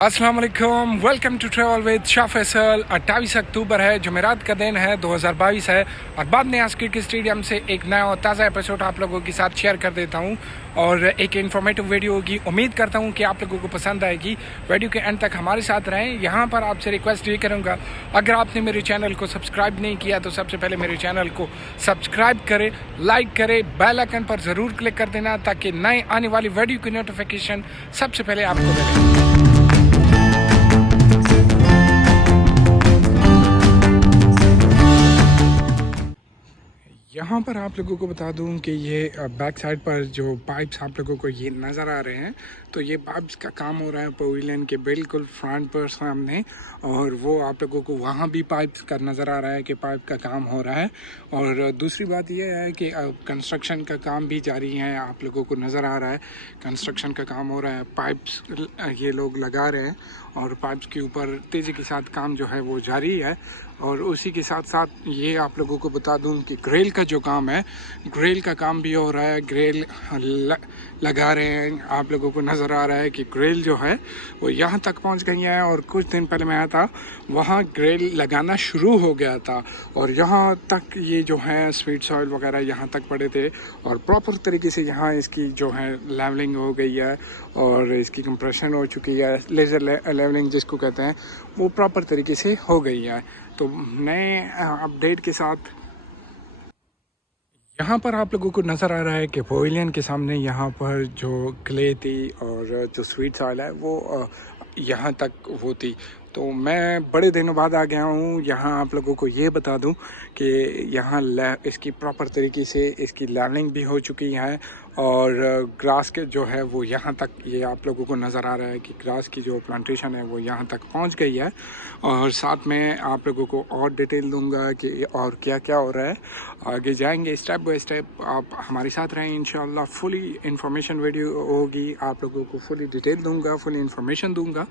अस्सलाम वालेकुम, welcome to travel with Shah Faisal. 28 अक्टूबर है, जुमेरात का दिन है, 2022 है और बाद में आज क्रिकेट स्टेडियम से एक नया और ताज़ा एपिसोड आप लोगों के साथ शेयर कर देता हूं और एक इन्फॉर्मेटिव वीडियो होगी। उम्मीद करता हूं कि आप लोगों को पसंद आएगी। वीडियो के एंड तक हमारे साथ रहें। यहां पर आपसे रिक्वेस्ट ये करूंगा, अगर आपने मेरे चैनल को सब्सक्राइब नहीं किया तो सबसे पहले मेरे चैनल को सब्सक्राइब करें, लाइक करें, बेल आइकन पर ज़रूर क्लिक कर देना ताकि नए आने वाली वीडियो की नोटिफिकेशन सबसे पहले आपको मिले। यहाँ पर आप लोगों को बता दूँ कि ये बैक साइड पर जो पाइप्स आप लोगों को ये नज़र आ रहे हैं, तो ये पाइप्स का काम हो रहा है पवेलियन के बिल्कुल फ्रंट पर सामने। और वो आप लोगों को वहाँ भी पाइप्स का नज़र आ रहा है कि पाइप का काम हो रहा है। और दूसरी बात ये है कि कंस्ट्रक्शन का काम भी जारी है, आप लोगों को नज़र आ रहा है कंस्ट्रक्शन का काम हो रहा है। पाइप्स ये लोग लगा रहे हैं और पाइप्स के ऊपर तेज़ी के साथ काम जो है वो जारी है। और उसी के साथ साथ ये आप लोगों को बता दूं कि ग्रिल का जो काम है, ग्रिल का काम भी हो रहा है। ग्रिल लगा रहे हैं, आप लोगों को नज़र आ रहा है कि ग्रिल जो है वो यहाँ तक पहुँच गई है। और कुछ दिन पहले मैं आया था, वहाँ ग्रिल लगाना शुरू हो गया था और यहाँ तक ये जो है स्वीट सॉइल वगैरह यहाँ तक पड़े थे और प्रॉपर तरीके से यहाँ इसकी जो है लेवलिंग हो गई है और इसकी कंप्रेशन हो चुकी है। लेज़र लेवलिंग जिसको कहते हैं वो प्रॉपर तरीके से हो गई है। तो नए अपडेट के साथ यहाँ पर आप लोगों को नज़र आ रहा है कि पवेलियन के सामने यहाँ पर जो क्ले थी और जो स्वीट सॉइल है वो यहाँ तक वो थी। तो मैं बड़े दिनों बाद आ गया हूँ यहाँ। आप लोगों को ये बता दूँ कि यहाँ इसकी प्रॉपर तरीके से इसकी लेवलिंग भी हो चुकी है और ग्रास के जो है वो यहाँ तक, ये आप लोगों को नज़र आ रहा है कि ग्रास की जो प्लांटेशन है वो यहाँ तक पहुँच गई है। और साथ में आप लोगों को और डिटेल दूंगा कि और क्या क्या हो रहा है। आगे जाएंगे स्टेप बाय स्टेप, आप हमारे साथ रहें। इंशाल्लाह फुली इंफॉर्मेशन वीडियो होगी, आप लोगों को फुली डिटेल दूंगा, फुली इंफॉर्मेशन दूंगा।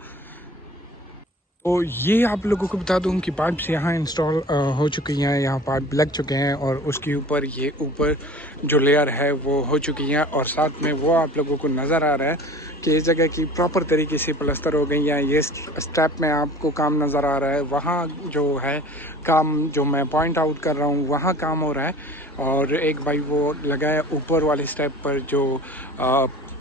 तो ये आप लोगों को बता दूं कि पाइप्स यहाँ इंस्टॉल हो चुकी हैं, यहाँ पाइप लग चुके हैं और उसके ऊपर ये ऊपर जो लेयर है वो हो चुकी है। और साथ में वो आप लोगों को नज़र आ रहा है कि इस जगह की प्रॉपर तरीके से प्लास्टर हो गई है। ये स्टेप में आपको काम नज़र आ रहा है, वहाँ जो है काम जो मैं पॉइंट आउट कर रहा हूँ वहाँ काम हो रहा है। और एक भाई वो लगा है ऊपर वाले स्टेप पर जो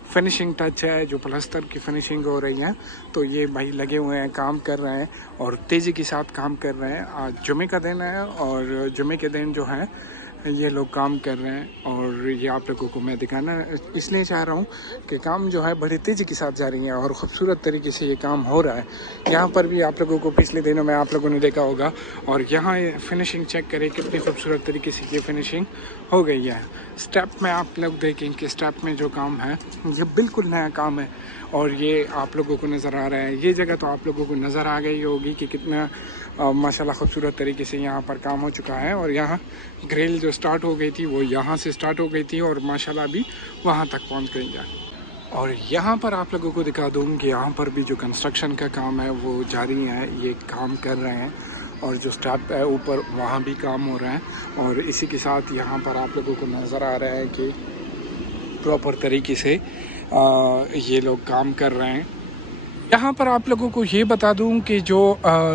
फिनिशिंग टच है, जो प्लास्टर की फिनिशिंग हो रही है। तो ये भाई लगे हुए हैं, काम कर रहे हैं और तेज़ी के साथ काम कर रहे हैं। आज जुमे का दिन है और जुमे के दिन जो है ये लोग काम कर रहे हैं और ये आप लोगों को मैं दिखाना इसलिए चाह रहा हूँ कि काम जो है बड़ी तेज़ी के साथ जारी है और ख़ूबसूरत तरीके से ये काम हो रहा है। यहाँ पर भी आप लोगों को पिछले दिनों में आप लोगों ने देखा होगा और यहाँ फिनिशिंग चेक करें कितनी खूबसूरत तरीके से ये फिनिशिंग हो गई है। स्टेप में आप लोग देखें कि स्टेप में जो काम है ये बिल्कुल नया काम है और ये आप लोगों को नज़र आ रहा है। ये जगह तो आप लोगों को नज़र आ गई होगी कि कितना माशाल्लाह खूबसूरत तरीके से यहाँ पर काम हो चुका है। और यहाँ ग्रिल जो स्टार्ट हो गई थी वो यहाँ से स्टार्ट हो गई थी और माशाल्लाह भी वहाँ तक पहुँच गई है। और यहाँ पर आप लोगों को दिखा दूँ कि यहाँ पर भी जो कंस्ट्रक्शन का काम है वो जारी है, ये काम कर रहे हैं और जो स्टेप है ऊपर वहाँ भी काम हो रहा है। और इसी के साथ यहाँ पर आप लोगों को नज़र आ रहा है कि प्रॉपर तरीके से ये लोग काम कर रहे हैं। यहाँ पर आप लोगों को ये बता दूं कि जो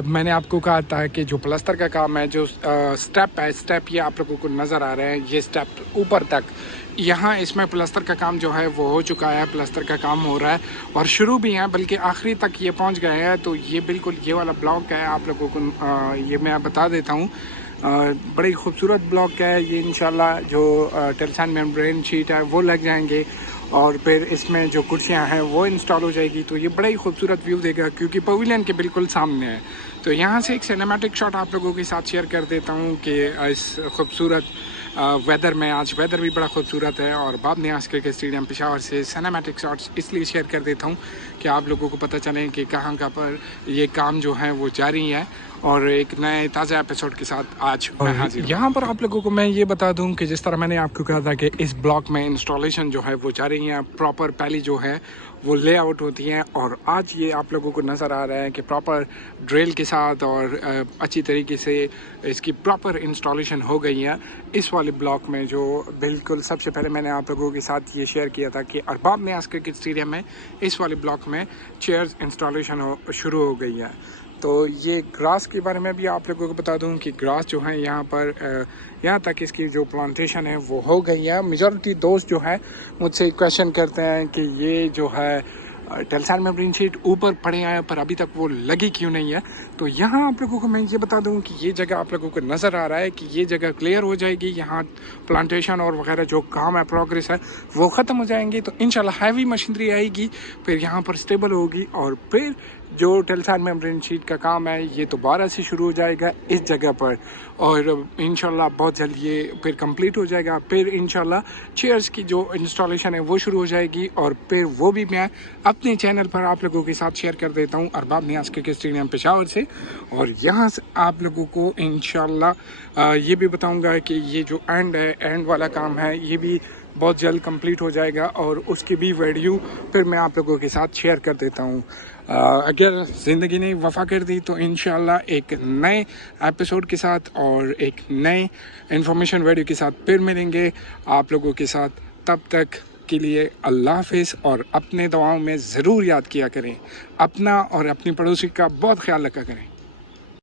मैंने आपको कहा था कि जो प्लास्टर का काम है, जो स्टेप है, स्टेप ये आप लोगों को नज़र आ रहे हैं, ये स्टेप ऊपर तक यहाँ इसमें प्लास्टर का काम जो है वो हो चुका है। प्लास्टर का काम हो रहा है और शुरू भी है, बल्कि आखिरी तक ये पहुँच गए हैं। तो ये बिल्कुल ये वाला ब्लॉक है, आप लोगों को ये मैं बता देता हूँ। बड़ी खूबसूरत ब्लॉक है ये। इंशाल्लाह जो टेल्सन मेम्ब्रेन शीट है वो लग जाएंगे और फिर इसमें जो कुर्सियाँ हैं वो इंस्टॉल हो जाएगी। तो ये बड़ा ही खूबसूरत व्यू देगा क्योंकि पवेलियन के बिल्कुल सामने है। तो यहाँ से एक सिनेमैटिक शॉट आप लोगों के साथ शेयर कर देता हूँ कि इस खूबसूरत वेदर में, आज वेदर भी बड़ा खूबसूरत है। और बाद में आज क्रिकेट स्टेडियम पेशावर से सिनेमैटिक शॉट्स इसलिए शेयर कर देता हूँ कि आप लोगों को पता चले कि कहाँ पर ये काम जो है वो जारी है। और एक नए ताज़ा एपिसोड के साथ आज मैं हाजिर। यहाँ पर आप लोगों को मैं ये बता दूं कि जिस तरह मैंने आपको कहा था कि इस ब्लॉक में इंस्टॉलेशन जो है वो जारी है। प्रॉपर पहली जो है वो लेआउट होती हैं। और आज ये आप लोगों को नज़र आ रहा है कि प्रॉपर ड्रिल के साथ और अच्छी तरीके से इसकी प्रॉपर इंस्टॉलेशन हो गई है इस वाले ब्लॉक में। जो बिल्कुल सबसे पहले मैंने आप लोगों के साथ ये शेयर किया था कि अरबाब नियाज़ क्रिकेट स्टेडियम में इस वाले ब्लॉक में चेयर्स इंस्टॉलेशन शुरू हो गई है। तो ये ग्रास के बारे में भी आप लोगों को बता दूं कि ग्रास जो है यहाँ पर यहाँ तक इसकी जो प्लांटेशन है वो हो गई है। मेजॉरिटी दोस्त जो है मुझसे क्वेश्चन करते हैं कि ये जो है टेलसार मेम्ब्रेन शीट ऊपर पड़े हैं पर अभी तक वो लगी क्यों नहीं है। तो यहाँ आप लोगों को मैं ये बता दूं कि ये जगह आप लोगों को नज़र आ रहा है कि ये जगह क्लियर हो जाएगी। यहाँ प्लांटेशन और वगैरह जो काम है प्रोग्रेस है वो ख़त्म हो जाएंगी। तो इंशाल्लाह हैवी मशीनरी आएगी, फिर यहाँ पर स्टेबल होगी और फिर जो टेलसार मेम्ब्रेन शीट का काम है ये दोबारा से शुरू हो जाएगा इस जगह पर। और इंशाल्लाह बहुत जल्द ये फिर कंप्लीट हो जाएगा। फिर इंशाल्लाह चेयर्स की जो इंस्टॉलेशन है वो शुरू हो जाएगी और फिर वो भी मैं अपने चैनल पर आप लोगों के साथ शेयर कर देता हूँ अरबाब नियाज़ क्रिकेट स्टेडियम पेशावर से। और यहाँ से आप लोगों को इंशाल्लाह ये भी बताऊँगा कि ये जो एंड वाला काम है ये भी बहुत जल्द कंप्लीट हो जाएगा और उसकी भी वीडियो फिर मैं आप लोगों के साथ शेयर कर देता हूँ। अगर ज़िंदगी ने वफ़ा कर दी तो इंशाल्लाह एक नए एपिसोड के साथ और एक नए इन्फॉर्मेशन वीडियो के साथ फिर मिलेंगे आप लोगों के साथ। तब तक के लिए अल्लाह हाफ़िज़ और अपने दुआओं में ज़रूर याद किया करें, अपना और अपनी पड़ोसी का बहुत ख्याल रखा करें।